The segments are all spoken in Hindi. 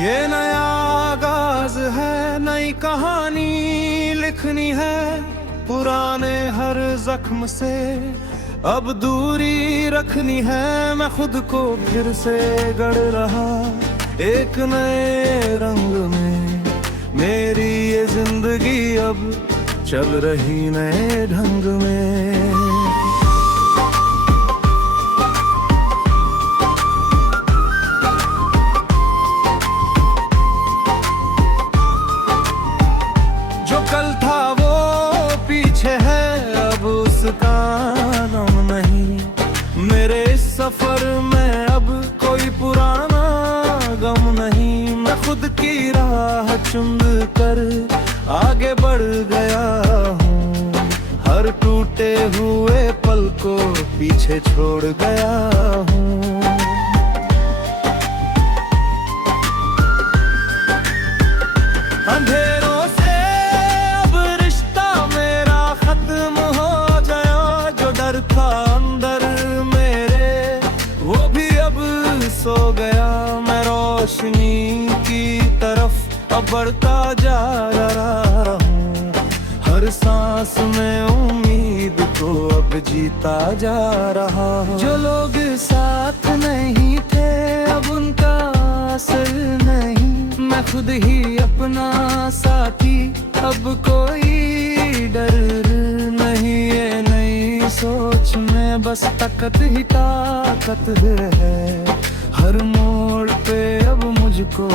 ये नया आगाज है, नई कहानी लिखनी है। पुराने हर जख्म से अब दूरी रखनी है। मैं खुद को फिर से गढ़ रहा एक नए रंग में। मेरी ये जिंदगी अब चल रही नए ढंग में। कल था वो पीछे है, अब उसका नाम नहीं। मेरे इस सफर में अब कोई पुराना गम नहीं। मैं खुद की राह चुन कर आगे बढ़ गया हूँ। हर टूटे हुए पल को पीछे छोड़ गया हूँ। अंधेरों से अब रिश्ता मेरा खत्म हो गया। जो डर था अंदर मेरे वो भी अब सो गया। मैं रोशनी की तरफ अब बढ़ता जा रहा हूँ। हर सांस में उम्मीद को अब जीता जा रहा हूँ। जो लोग साथ नहीं थे अब उनका असर नहीं। मैं खुद ही अपना साथी, अब कोई डर नहीं। ये नई सोच में बस ताकत ही ताकत है। हर मोड़ पे अब मुझको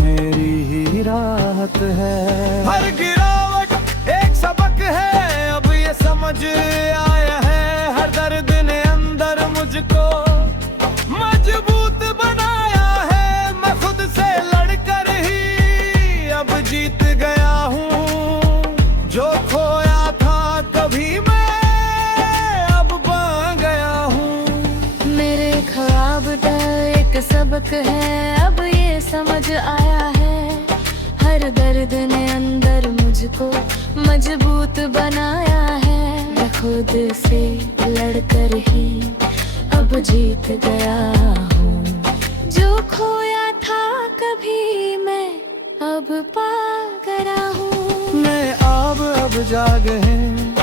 मेरी ही राहत है। हर गिरावट एक सबक है, अब ये समझ आया है। हर दर्द ने अंदर मुझको मजबूत बनाया है। मैं खुद से लड़कर ही अब जीत गया हूँ। जो खोया था कभी मैं अब पा गया हूँ। मेरे ख्वाब का एक सबक है, अब ये समझ आया है। हर दर्द ने अंदर मुझको मजबूत बनाया है। मैं खुद से लड़कर ही अब जीत गया हूँ। जो खोया था कभी मैं अब पा गया हूँ। नए अब जागे हैं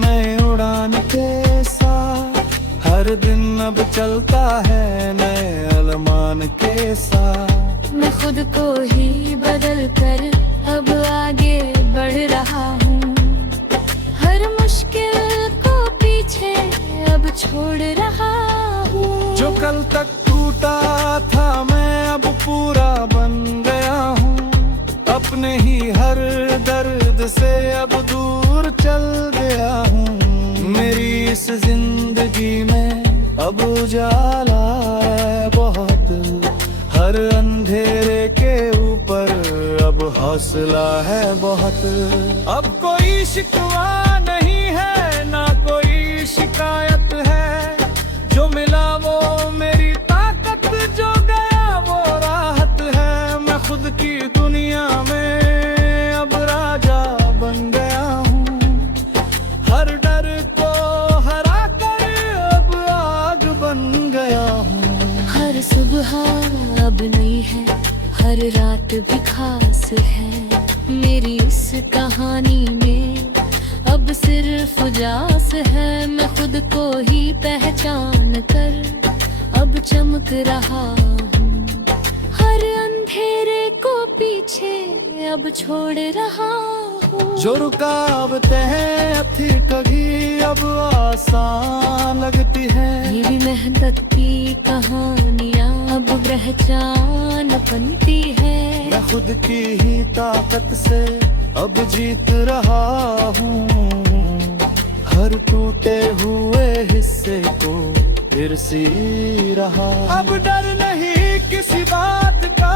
नए उड़ान के साथ। हर दिन अब चलता है नए अरमान के साथ। मैं खुद को ही बदल कर अब आगे बढ़ रहा हूँ। हर मुश्किल को पीछे अब छोड़ रहा हूँ। जो कल तक टूटा था मैं अब पूरा बन गया हूँ। अपने ही हर दर्द से अब दूर चल गया हूँ। मेरी इस जिंदगी में अब उजाला है बहुत। हर अंधेरे के ऊपर अब हौसला है बहुत। अब कोई शिकवा नहीं है, ना कोई शिकायत है। जो मिला वो मेरी ताकत, जो गया वो राहत है। मैं खुद की दुनिया में अब राजा बन गया हूँ। हर डर को हरा कर अब आग बन गया हूँ। हर सुबह अब नई है, हर रात भी खास है। मेरी इस कहानी में अब सिर्फ उजास है। मैं खुद को ही पहचान कर अब चमक रहा हूँ। हर अंधेरे को पीछे अब छोड़ रहा हूँ। जो रुकावटें हैं थी कभी अब आसान लगती है। मेरी मेहनत की कहानियाँ अब पहचान बनती है। मैं खुद की ही ताकत से अब जीत रहा हूँ। हर टूटे हुए हिस्से को फिर सी रहा। अब डर नहीं किसी बात का,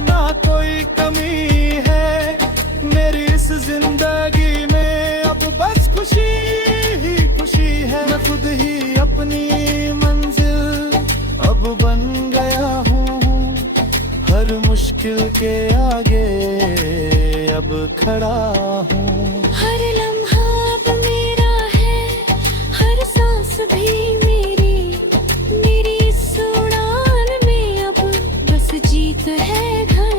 ना कोई कमी है। मेरी इस जिंदगी में अब बस खुशी ही खुशी है। मैं खुद ही अपनी मंजिल अब बन गया हूँ। हर मुश्किल के आगे अब खड़ा हूँ। हर लम्हा अब मेरा है, हर सांस भी मेरी। मेरी इस उड़ान में अब बस जीत है घर।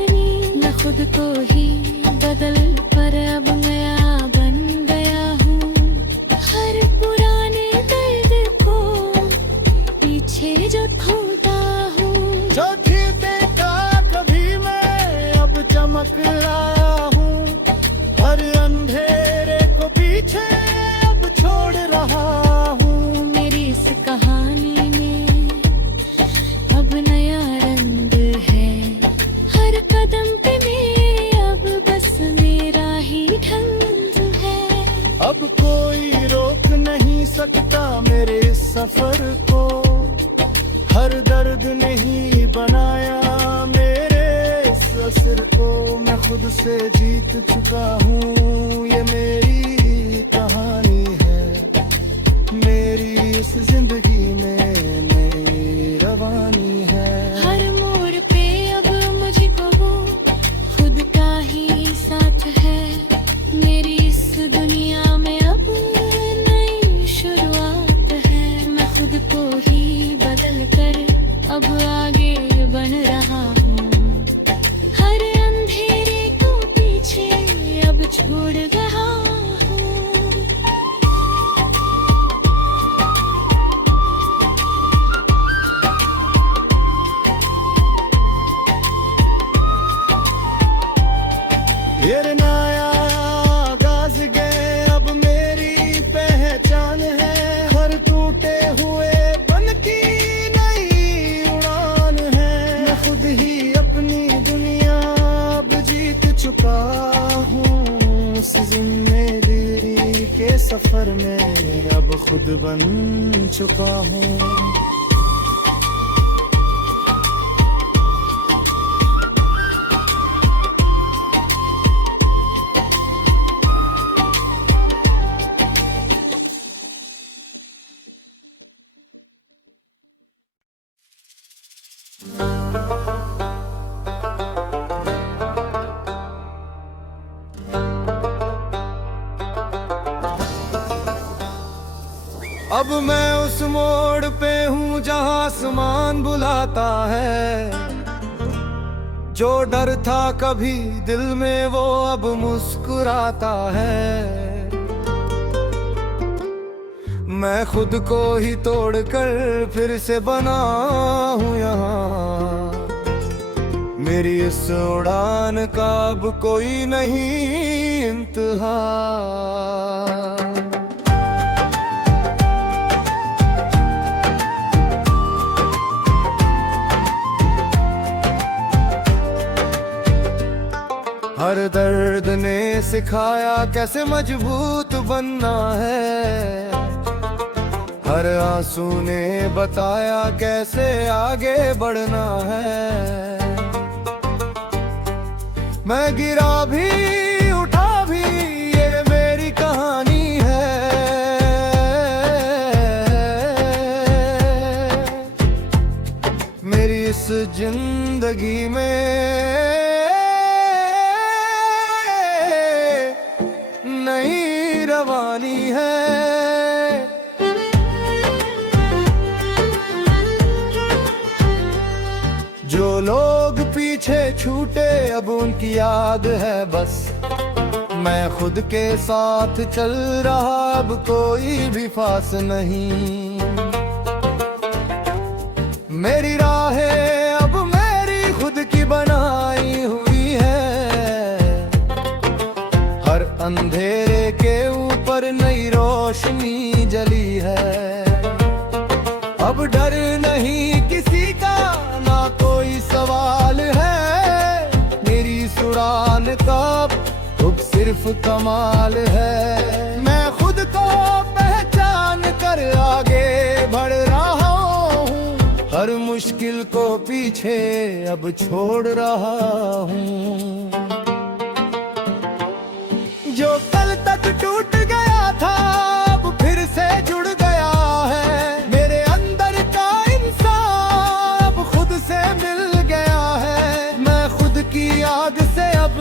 सफर को। हर दर्द नहीं बनाया मेरे इस असर को। मैं खुद से जीत चुका हूँ, ये मेरी कहानी है। मेरी इस जिंदगी में मेरी रवानी है। हर मोड़ पे अब मुझको वो खुद का ही साथ है। मेरी इस दुनिया में अब नई शुरुआत है। मैं खुद को ही बदल कर अब आगे बढ़ रहा हूँ। हर अंधेरे को पीछे अब छोड़ गया हूँ। ये नया आगाज गए अब मेरी पहचान है। हर टूटे हुए पन की नई उड़ान है। मैं खुद ही अपनी दुनिया अब जीत चुका हूँ। उस जिंदगी के सफर में अब खुद बन चुका हूँ। अब मैं उस मोड़ पे हूँ जहाँ आसमान बुलाता है। जो डर था कभी दिल में वो अब मुस्कुराता है। मैं खुद को ही तोड़कर फिर से बना हूँ यहाँ। मेरी इस उड़ान का अब कोई नहीं इंतहा। हर दर्द ने सिखाया कैसे मजबूत बनना है। हर आंसू ने बताया कैसे आगे बढ़ना है। मैं गिरा भी उठा भी ये मेरी कहानी है। मेरी इस जिंदगी में नई रवानी है। जो लोग पीछे छूटे अब उनकी याद है बस। मैं खुद के साथ चल रहा अब कोई भी फास नहीं। मेरी राहें अब मेरी खुद की बनाई हुई है। हर अंधेरे के ऊपर नई रोशनी जली है। अब डर नहीं किसी का ना कोई सवाल है। मेरी उड़ान का अब सिर्फ कमाल है। मैं खुद को पहचान कर आगे बढ़ रहा हूँ। हर मुश्किल को पीछे अब छोड़ रहा हूँ। जो कल तक टूट गया था अब फिर से जुड़ गया है। मेरे अंदर का इंसान अब खुद से मिल गया है। मैं खुद की आग से अब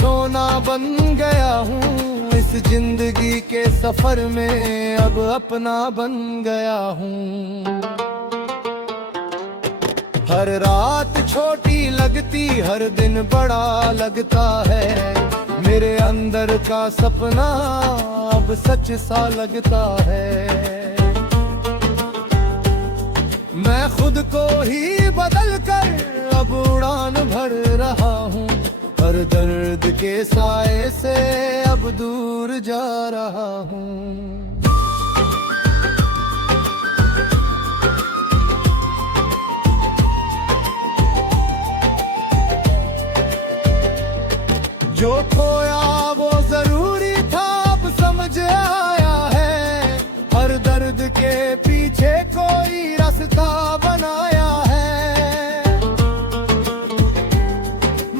सोना बन गया हूँ। इस जिंदगी के सफर में अब अपना बन गया हूँ। हर रात छोटी लगती हर दिन बड़ा लगता है। मेरे अंदर का सपना अब सच सा लगता है। मैं खुद को ही बदल कर अब उड़ान भर रहा हूँ। हर दर्द के साए से अब दूर जा रहा हूँ। जो खोया वो जरूरी था अब समझ आया है। हर दर्द के का बनाया है।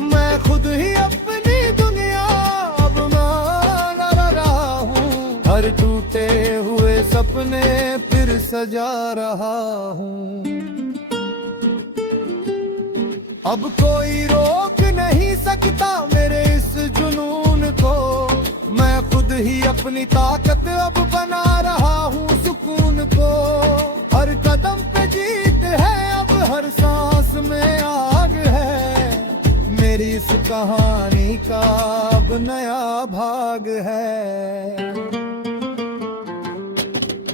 मैं खुद ही अपनी दुनिया अब मान रहा हूँ, हर टूटे हुए सपने फिर सजा रहा हूँ। अब कोई रोक नहीं सकता मेरे इस जुनून को, मैं खुद ही अपनी ताकत अब बना रहा हूँ सुकून को। हर कदम पे जीत है अब हर सांस में आग है, मेरी इस कहानी का अब नया भाग है।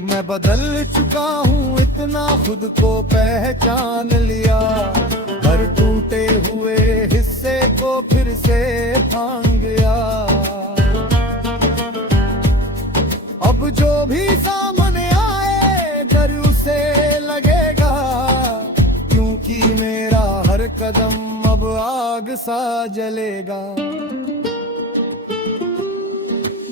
मैं बदल चुका हूँ इतना खुद को पहचान लिया, हर टूटे हुए हिस्से को फिर से थाम गया। अब जो भी सामने आए डर उसे लगेगा, क्योंकि मेरा हर कदम अब आग सा जलेगा।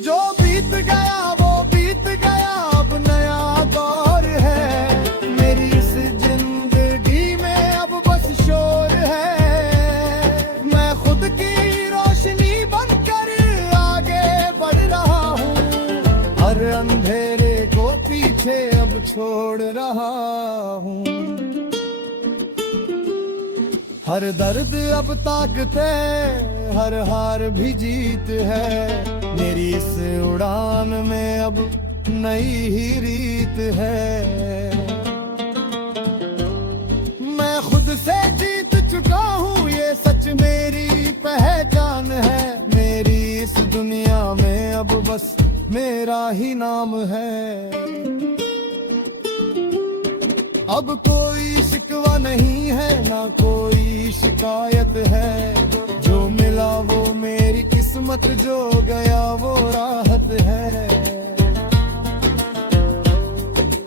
जो बीत गया वो बीत गया, अब नया दौर है। मेरी इस जिंदगी में अब बस शोर है। मैं खुद की रोशनी बनकर आगे बढ़ रहा हूँ, हर अंधेरे को पीछे अब छोड़ रहा हूँ। हर दर्द अब ताकत है, हर हार भी जीत है। मेरी इस उड़ान में अब नई ही रीत है। मैं खुद से जीत चुका हूँ, ये सच मेरी पहचान है। मेरी इस दुनिया में अब बस मेरा ही नाम है। अब कोई शिकवा नहीं है ना कोई शिकायत है, जो मिला वो मेरी किस्मत, जो गया वो राहत है।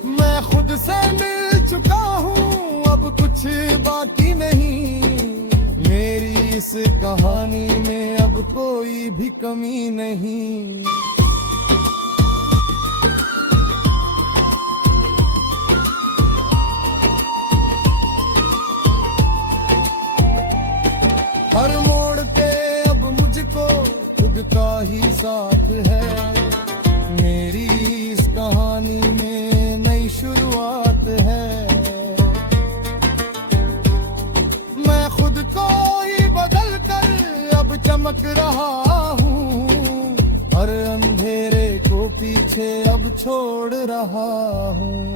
मैं खुद से मिल चुका हूँ, अब कुछ बाकी नहीं। मेरी इस कहानी में अब कोई भी कमी नहीं। हर मोड़ पे अब मुझको खुद का ही साथ है। मेरी इस कहानी में नई शुरुआत है। मैं खुद को ही बदल कर अब चमक रहा हूँ, हर अंधेरे को पीछे अब छोड़ रहा हूँ।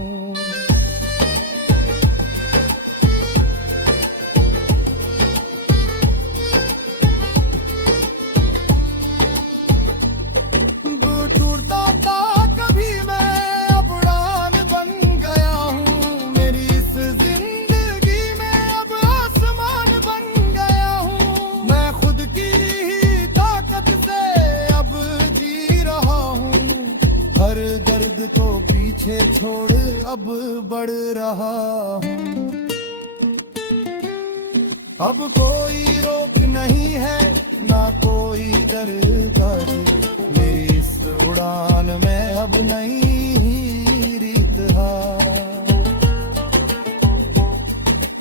हर दर्द को पीछे छोड़ अब बढ़ रहा हूँ। अब कोई रोक नहीं है ना कोई डर का, मेरी इस उड़ान में अब नई ही रीत है।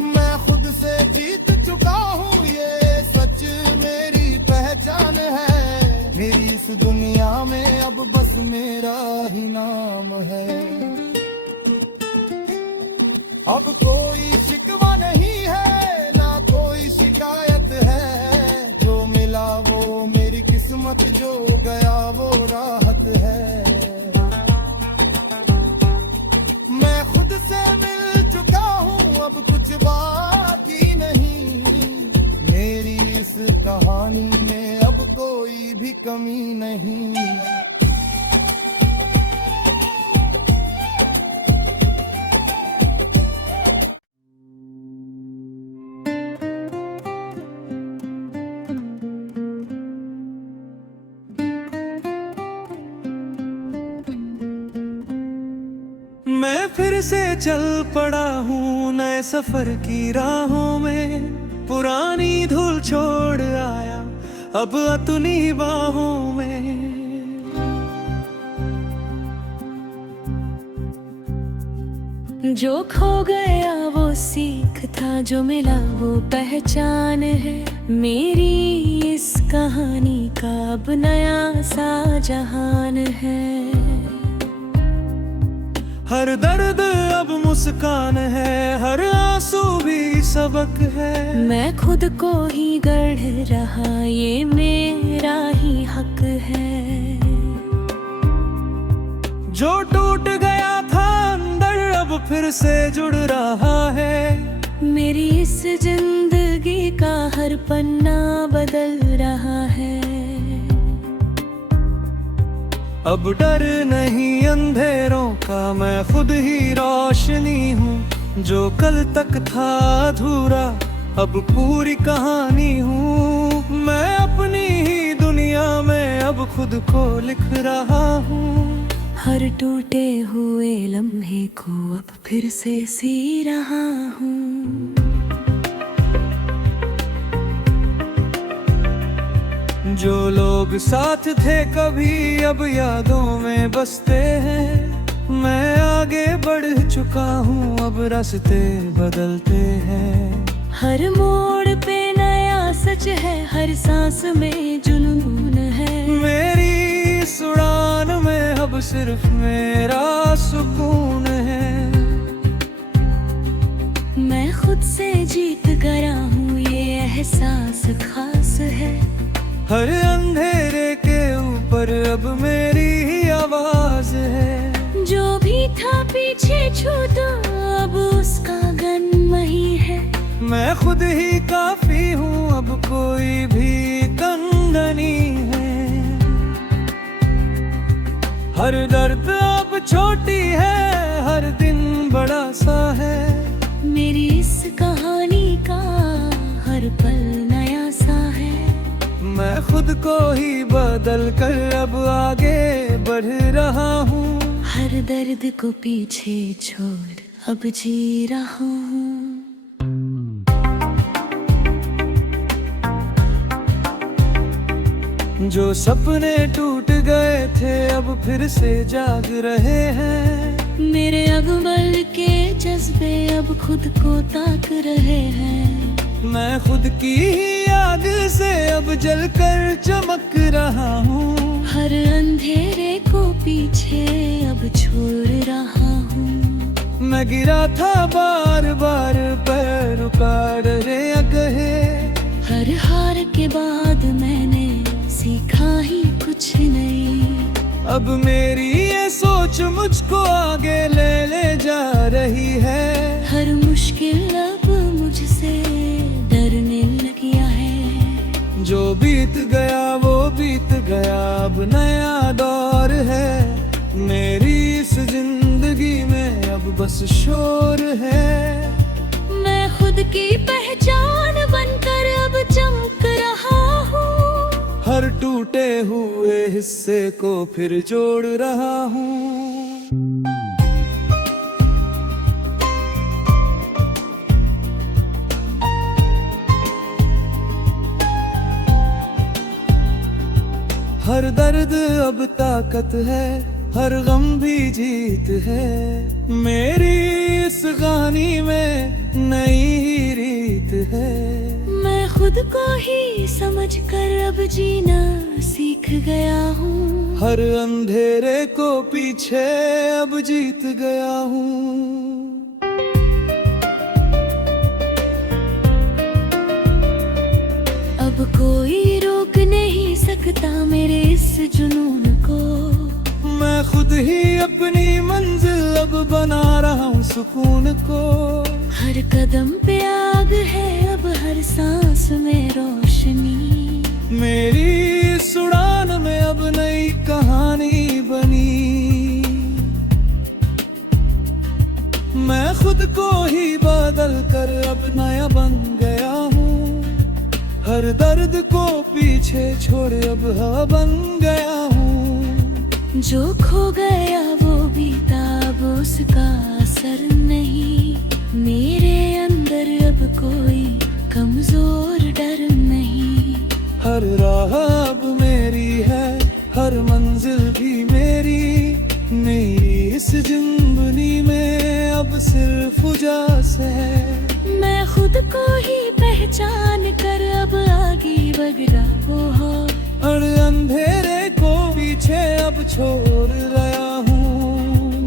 मैं खुद से जीत चुका हूँ, ये सच मेरी पहचान है। मेरी इस दुनिया में अब बस मेरा ही नाम है। अब कोई शिकवा नहीं है ना कोई शिकायत है, जो मिला वो मेरी किस्मत, जो गया वो राहत है। मैं खुद से मिल चुका हूँ, अब कुछ बाकी नहीं। मेरी इस कहानी में अब कोई भी कमी नहीं। मैं फिर से चल पड़ा हूँ नए सफर की राहों में, पुरानी धूल छोड़ आया अब अपनी बाहों में। जो खो गया वो सीख था, जो मिला वो पहचान है। मेरी इस कहानी का अब नया सा जहान है। हर दर्द अब मुस्कान है, हर आंसू भी सबक है। मैं खुद को ही गढ़ रहा, ये मेरा ही हक है। जो टूट गया था अंदर अब फिर से जुड़ रहा है। मेरी इस जिंदगी का हर पन्ना बदल रहा है। अब डर नहीं अंधेरों का, मैं खुद ही रोशनी हूँ। जो कल तक था अधूरा अब पूरी कहानी हूँ। मैं अपनी ही दुनिया में अब खुद को लिख रहा हूँ। हर टूटे हुए लम्हे को अब फिर से सी रहा हूँ। जो लोग साथ थे कभी अब यादों में बसते हैं। मैं आगे बढ़ चुका हूँ, अब रास्ते बदलते हैं। हर मोड़ पे नया सच है, हर सांस में जुनून है। मेरी इस उड़ान में अब सिर्फ मेरा सुकून है। मैं खुद से जीत गया हूँ, ये एहसास खास है। हर अंधेरे के ऊपर अब मेरी ही आवाज है। जो भी था पीछे छूटा अब उसका गम ही है। मैं खुद ही काफी हूँ, अब कोई भी कम नहीं है। हर दर्द अब छोटी है, हर दिन बड़ा सा है। मेरी इस कहानी का हर पल नया सा है। मैं खुद को ही बदल कर अब आगे बढ़ रहा हूँ। हर दर्द को पीछे छोड़ अब जी रहा हूँ। जो सपने टूट गए थे अब फिर से जाग रहे हैं। मेरे अगमल के जज्बे अब खुद को ताक रहे हैं। मैं खुद की ही आग से अब जलकर चमक रहा हूँ। हर अंधेरे को पीछे अब छोड़ रहा हूँ। मैं गिरा था बार बार पैर उखाड़ रे गए। हर हार के बाद मैंने सीखा ही कुछ नहीं। अब मेरी ये सोच मुझको आगे ले जा रही है। हर मुश्किल अब मुझसे डरने लग गया है। जो बीत गया वो बीत गया, अब नया दौर है। मेरी इस जिंदगी में अब बस शोर है। मैं खुद की पहचान बनकर अब चमक रहा हूँ। हर टूटे हुए हिस्से को फिर जोड़ रहा हूँ। हर दर्द अब ताकत है, हर गम भी जीत है। मेरी इस कहानी में नई ही रीत है। मैं खुद को ही समझकर अब जीना सीख गया हूँ। हर अंधेरे को पीछे अब जीत गया हूँ। अब कोई रोक नहीं सकता मेरे इस जुनून को। मैं खुद ही अपनी मंजिल अब बना रहा हूँ सुकून को। हर कदम पे आग है, अब हर सांस में रोशनी। मेरी इस उड़ान में अब नई कहानी बनी। मैं खुद को ही बदल कर अब नया बन गया हूँ। हर दर्द को पीछे छोड़ अब हवा बन गया हूँ। जो खो गया वो बीता, अब उसका असर नहीं। मेरे अंदर अब कोई कमजोर डर नहीं। हर राह अब मेरी है, हर मंजिल भी मेरी। मेरी इस जिंदगी में अब अब सिर्फ उजास है। मैं खुद को ही पहचान कर अब आगे बढ़ रहा हूँ, और अंधेरे को पीछे अब छोड़ गया हूँ।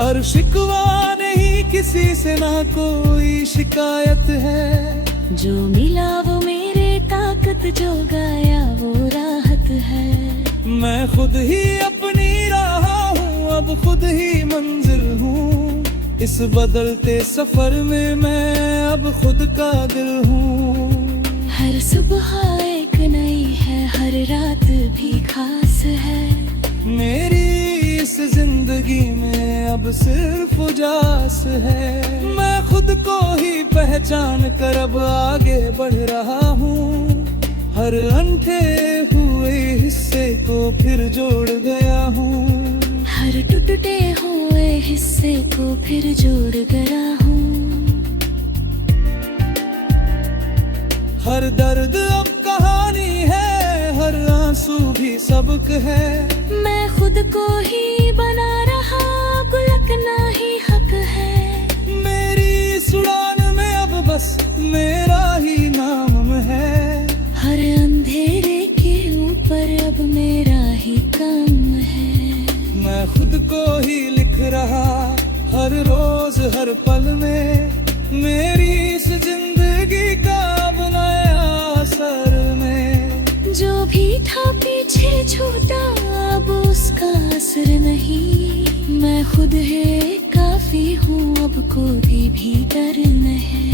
और शिकवा नहीं किसी से, ना कोई शिकायत है। जो मिला वो मेरे ताकत, जो गाया वो राहत है। मैं खुद ही अपनी राह हूँ, अब खुद ही मंजिल हूँ। इस बदलते सफर में मैं अब खुद का दिल हूँ। हर सुबह एक नई है, हर रात भी खास है। मेरी इस जिंदगी में अब सिर्फ उजास है। मैं खुद को ही पहचान कर अब आगे बढ़ रहा हूँ। हर अनथे हुए हिस्से को फिर जोड़ गया हूँ। हर टूटे हुए हिस्से को फिर जोड़ गया हूँ। हर दर्द अब कहानी है, हर आंसू भी सबक है। मैं खुद को ही बना रहा, गुलकना ही हक है। मेरी इस उड़ान में अब बस मेरा ही नाम है। हर अंधेरे के ऊपर अब मेरा ही काम है। मैं खुद को ही लिख रहा, हर रोज हर पल में। मेरी इस जिंदगी का अब नया असर में। जो भी था पीछे छूटा, अब उसका असर नहीं। मैं खुद है काफी हूँ, अब कोई भी डर नहीं।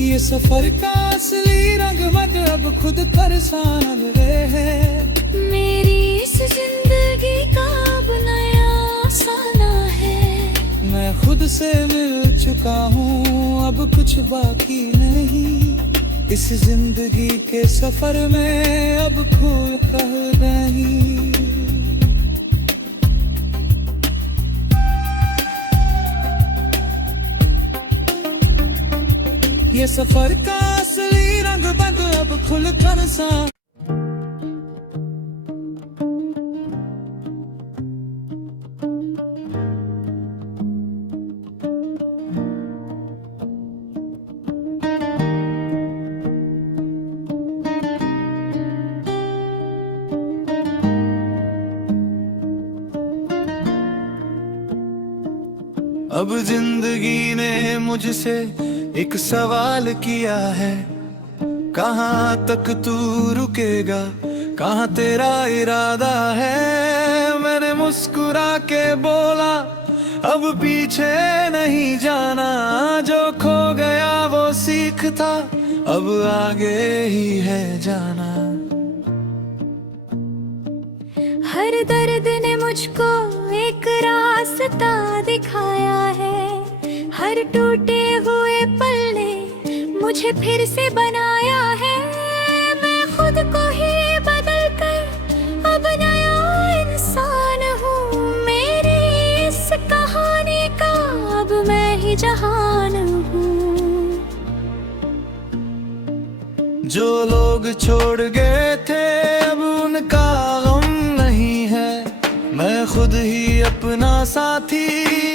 ये सफर का असली रंग मत अब खुद तरसान रहे हैं। मेरी इस जिंदगी का अब नया अफसाना है। मैं खुद से मिल चुका हूँ, अब कुछ बाकी नहीं। इस जिंदगी के सफर में अब कोई कह नहीं। ये सफर का असली रंग बंद अब खुल कर सा। अब जिंदगी ने मुझसे एक सवाल किया है, कहाँ तक तू रुकेगा, कहाँ तेरा इरादा है। मैंने मुस्कुरा के बोला, अब पीछे नहीं जाना। जो खो गया वो सीख था, अब आगे ही है जाना। हर दर्द ने मुझको एक रास्ता दिखाया है। हर टूटे हुए पल ने मुझे फिर से बनाया है। मैं खुद को ही बदल कर अब नया इंसान हूँ। मेरी इस कहानी का अब मैं ही जहान हूँ। जो लोग छोड़ गए थे अब उनका गम नहीं है। मैं खुद ही अपना साथी,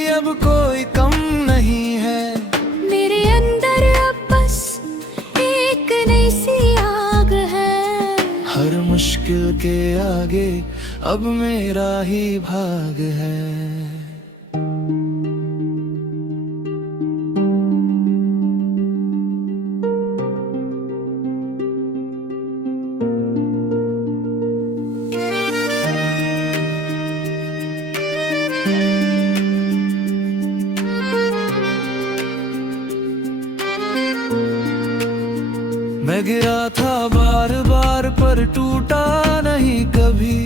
अब कोई कम नहीं है। मेरे अंदर अब बस एक नई सी आग है। हर मुश्किल के आगे अब मेरा ही भाग है। मैं गिरा था बार बार पर टूटा नहीं कभी।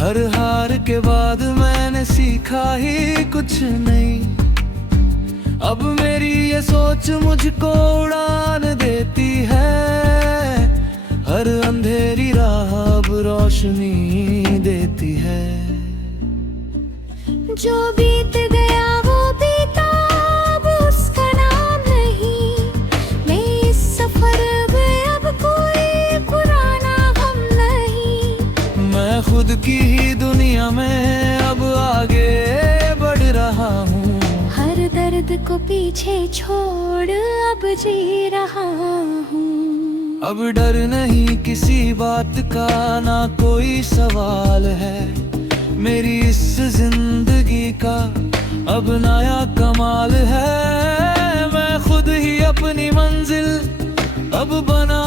हर हार के बाद मैंने सीखा ही कुछ नहीं। अब मेरी ये सोच मुझको उड़ान देती है। हर अंधेरी राह अब रोशनी देती है। जो बीत गया वो बीता, अब उसका नाम नहीं। मैं इस सफर को पीछे छोड़ अब जी रहा हूँ। अब डर नहीं किसी बात का, ना कोई सवाल है। मेरी इस जिंदगी का अब नया कमाल है। मैं खुद ही अपनी मंजिल अब बना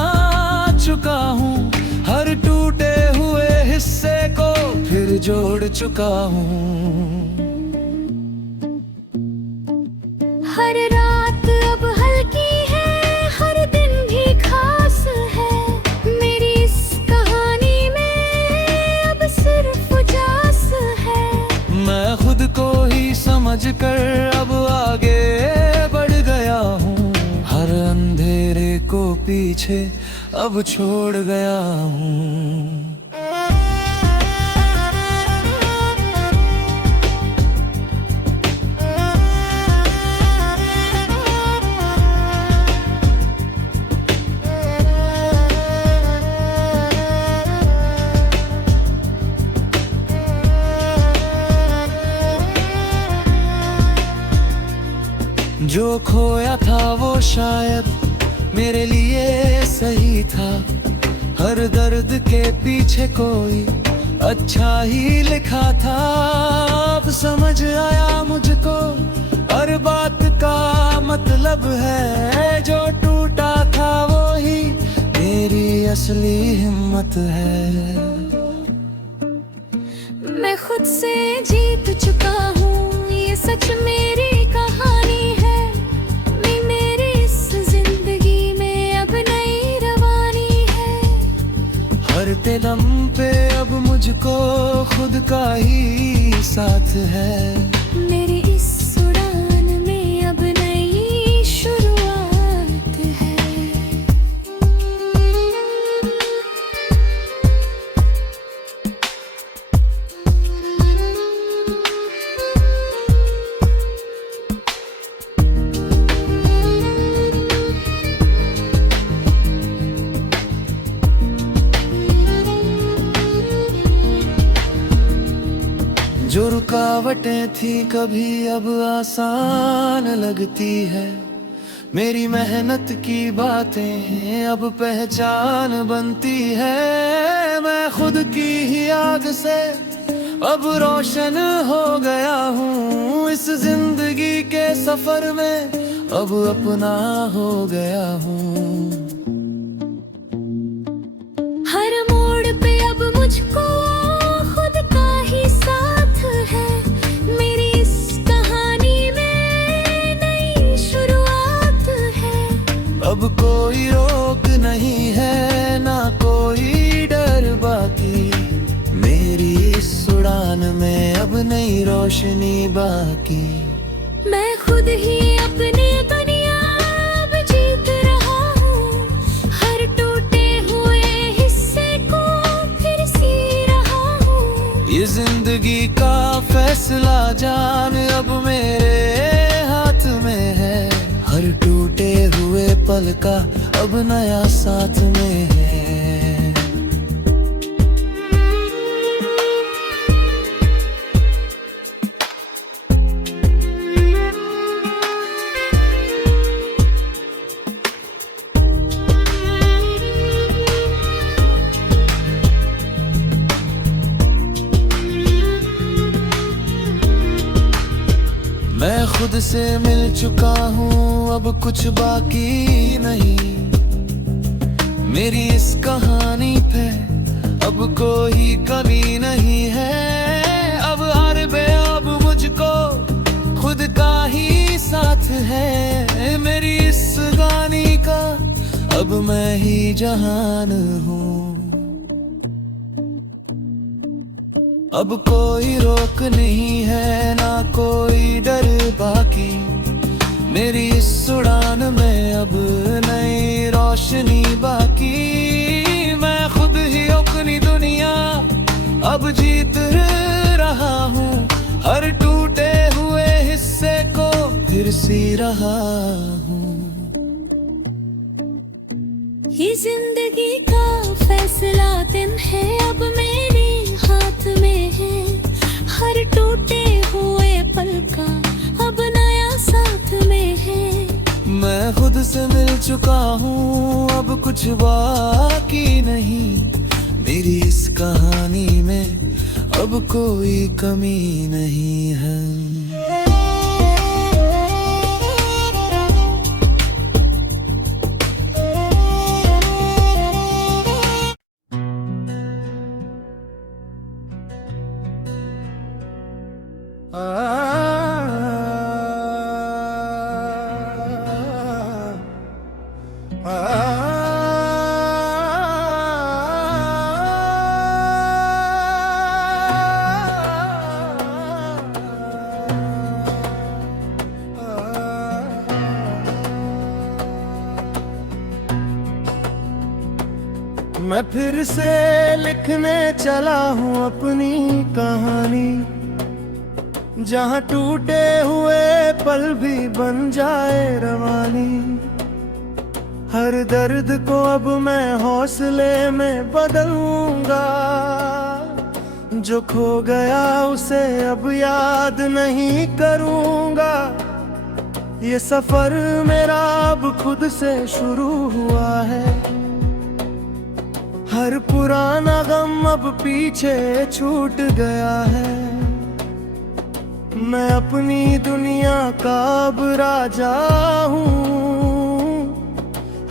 चुका हूँ। हर टूटे हुए हिस्से को फिर जोड़ चुका हूँ। हर रात अब हल्की है, हर दिन भी खास है। मेरी इस कहानी में अब सिर्फ उजास है। मैं खुद को ही समझ कर अब आगे बढ़ गया हूँ। हर अंधेरे को पीछे अब छोड़ गया हूँ। जो खोया था वो शायद मेरे लिए सही था। हर दर्द के पीछे कोई अच्छा ही लिखा था। अब समझ आया मुझको हर बात का मतलब है। जो टूटा था वो ही मेरी असली हिम्मत है। मैं खुद से जीत चुका हूँ, ये सच मेरी कहानी है। मेरी इस जिंदगी में अब नई रवानी है। हर कदम पे अब मुझको खुद का ही साथ है। मेरी इस उड़ान में अब नई शुरुआत है। जो रुकावटें थी कभी अब आसान लगती है। मेरी मेहनत की बातें अब पहचान बनती है। मैं खुद की ही आग से अब रोशन हो गया हूँ। इस जिंदगी के सफर में अब अपना हो गया हूँ। हर मोड़ पे अब मुझको खुद का ही साथ है। मेरी इस कहानी में नई शुरुआत है। अब कोई रोक नहीं है, ना कोई डर बाकी। मेरी इस उड़ान में अब नई रोशनी बाकी। मैं खुद ही अपनी दुनिया अब जीत रहा हूँ। हर टूटे हुए हिस्से को फिर सी रहा हूँ। ये जिंदगी का फैसला जान अब मेरे हाथ में है। हर टूटे हुए पल का अब नया साथ में है। मैं खुद से मिल चुका हूँ, अब कुछ बाकी नहीं। मेरी इस कहानी पे अब कोई कमी नहीं है। अब हर बेअब मुझको खुद का ही साथ है। मेरी इस गानी का अब मैं ही जहान हूँ। अब कोई रोक नहीं है, ना कोई डर बाकी। मेरी इस उड़ान में अब नई रोशनी बाकी। मैं खुद ही अपनी दुनिया अब जीत रहा हूँ। हर टूटे हुए हिस्से को फिर सी रहा हूँ। ये जिंदगी का फैसला दिन है अब मेरे हाथ में है। हर टूटे हुए पल का अब नया साथ से मिल चुका हूँ, अब कुछ बाकी नहीं। मेरी इस कहानी में अब कोई कमी नहीं है। मैं फिर से लिखने चला हूँ अपनी कहानी, जहाँ टूटे हुए पल भी बन जाए रवानी। हर दर्द को अब मैं हौसले में बदलूंगा, जो खो गया उसे अब याद नहीं करूंगा। ये सफर मेरा अब खुद से शुरू हुआ है, हर पुराना गम अब पीछे छूट गया है। मैं अपनी दुनिया का अब राजा हूँ,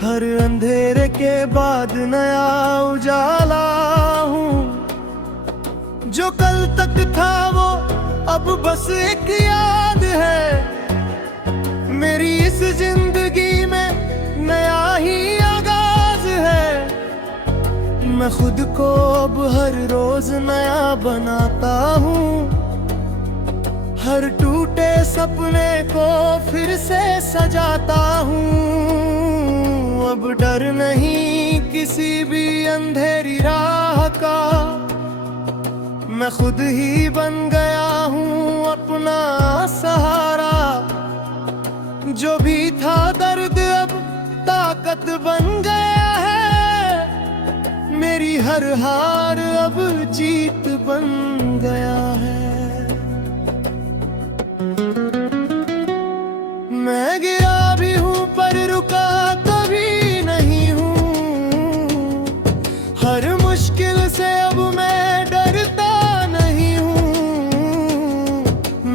हर अंधेरे के बाद नया उजाला हूँ। जो कल तक था वो अब बस एक याद है, मेरी इस जिंदगी में नया ही आगाज है। मैं खुद को अब हर रोज नया बनाता हूँ, हर टूटे सपने को फिर से सजाता हूँ। अब डर नहीं किसी भी अंधेरी राह का, मैं खुद ही बन गया हूँ अपना सहारा। जो भी था दर्द अब ताकत बन गया है, मेरी हर हार अब जीत बन गया है। मैं गिरा भी हूँ पर रुका कभी नहीं हूँ, हर मुश्किल से अब मैं डरता नहीं हूँ।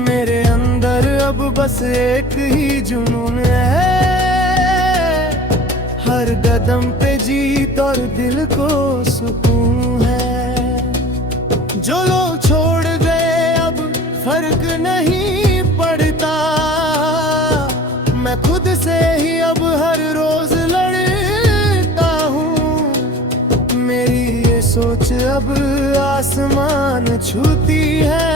मेरे अंदर अब बस एक ही जुनून है, हर कदम पे जीत और दिल को सुकून है। जो लोग छोड़ गए अब फर्क नहीं पड़ता, मैं खुद से ही अब हर रोज लड़ता हूँ। मेरी ये सोच अब आसमान छूती है,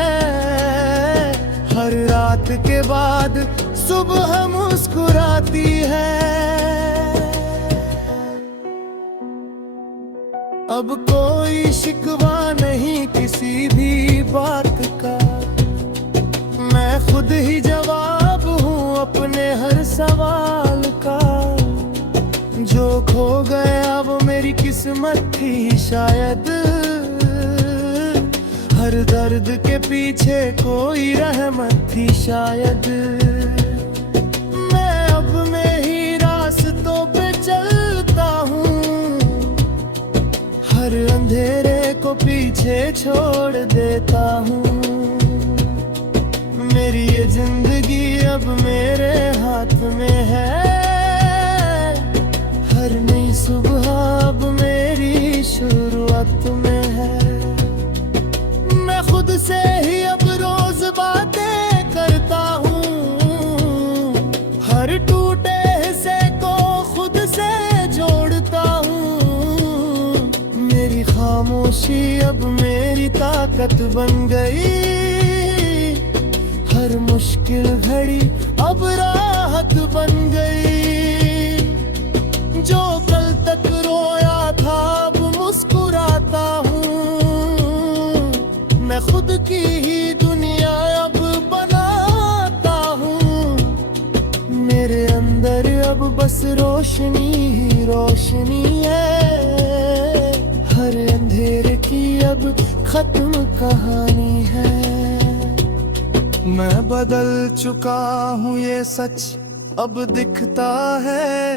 हर रात के बाद सुबह मुस्कुराती है। अब कोई शिकवा नहीं किसी भी बात का, मैं खुद ही जवाब हूँ अपने हर सवाल का। जो खो गया वो मेरी किस्मत थी शायद, हर दर्द के पीछे कोई रहमत थी शायद। मैं अब में ही रास्तों पे चलता हूँ, हर अंधेरे को पीछे छोड़ देता हूँ। मेरी ये जिंदगी अब मेरे हाथ में है, हर नई सुबह अब मेरी शुरुआत में है। मैं खुद से ही अब रोज बातें करता हूँ, हर टूटे हिस्से को खुद से जोड़ता हूँ। मेरी खामोशी अब मेरी ताकत बन गई, हर मुश्किल घड़ी अब राहत बन गई। जो कल तक रोया था अब मुस्कुराता हूँ, मैं खुद की ही दुनिया अब बनाता हूँ। मेरे अंदर अब बस रोशनी ही रोशनी है, हर अंधेरे की अब खत्म कहानी है। मैं बदल चुका हूँ ये सच अब दिखता है,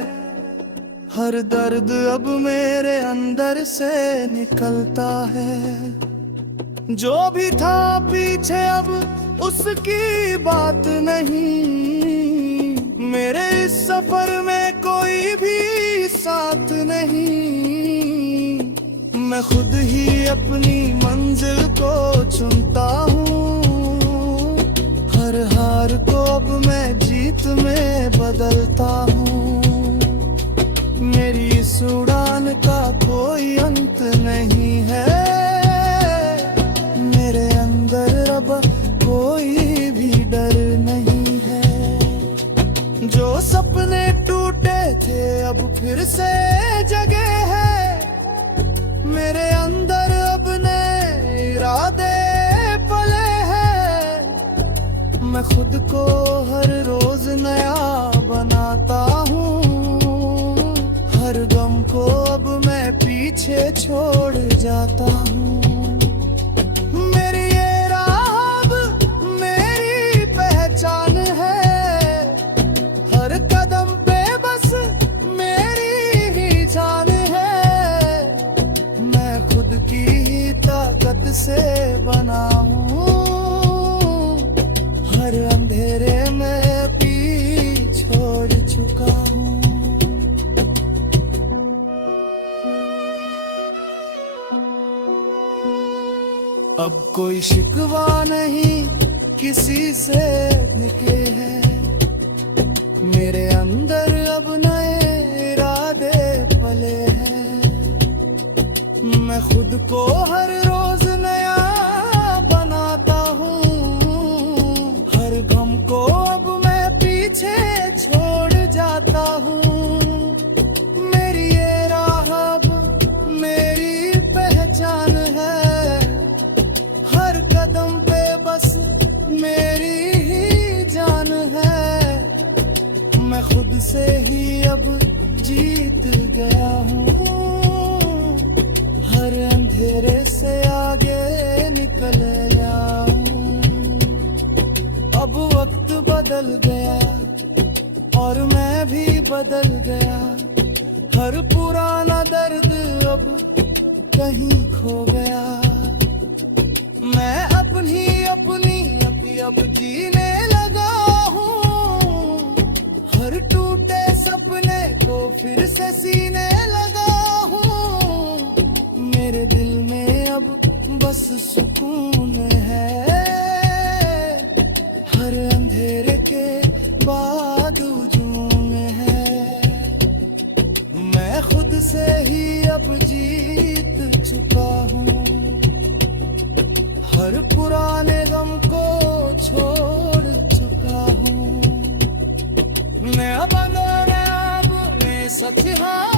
हर दर्द अब मेरे अंदर से निकलता है। जो भी था पीछे अब उसकी बात नहीं, मेरे इस सफर में कोई भी साथ नहीं। मैं खुद ही अपनी मंजिल को चुनता हूँ, हर हार को अब मैं जीत में बदलता हूँ। मेरी इस उड़ान का कोई अंत नहीं है, मेरे अंदर अब कोई भी डर नहीं है। जो सपने टूटे थे अब फिर से जगे हैं, मेरे अंदर अब नए इरादे पले हैं। मैं खुद को हर रोज नया बनाता हूँ, हर गम को अब मैं पीछे छोड़ जाता हूँ। मेरी ये राह अब मेरी पहचान है, हर कदम पे बस मेरी ही जान है। मैं खुद की ही ताकत से बना हूँ, हर अंधेरे में पीछे छोड़ चुका हूँ। अब कोई शिकवा नहीं किसी से निकले हैं, मेरे अंदर अब नए इरादे पले हैं। मैं खुद को हर रोज नया बनाता हूँ, हर गम को अब मैं पीछे छोड़ जाता हूँ। मेरी ये राह अब मेरी पहचान है, हर कदम पे बस मेरी ही जान है। मैं खुद से ही अब जीत गया हूँ, हर अंधेरे से आगे निकल जाऊं। अब वक्त बदल गया और मैं भी बदल गया, हर पुराना दर्द अब कहीं खो गया। मैं अपनी अब जीने लगा हूँ, हर टूटे सपने को फिर से सीने लगा हूँ। मेरे दिल में अब बस सुकून है, हर अंधेरे के बाद उजून है। मैं खुद से ही अब जीत चुका हूँ, हर पुराने गम को छोड़ चुका हूँ। मैं अब सच हाँ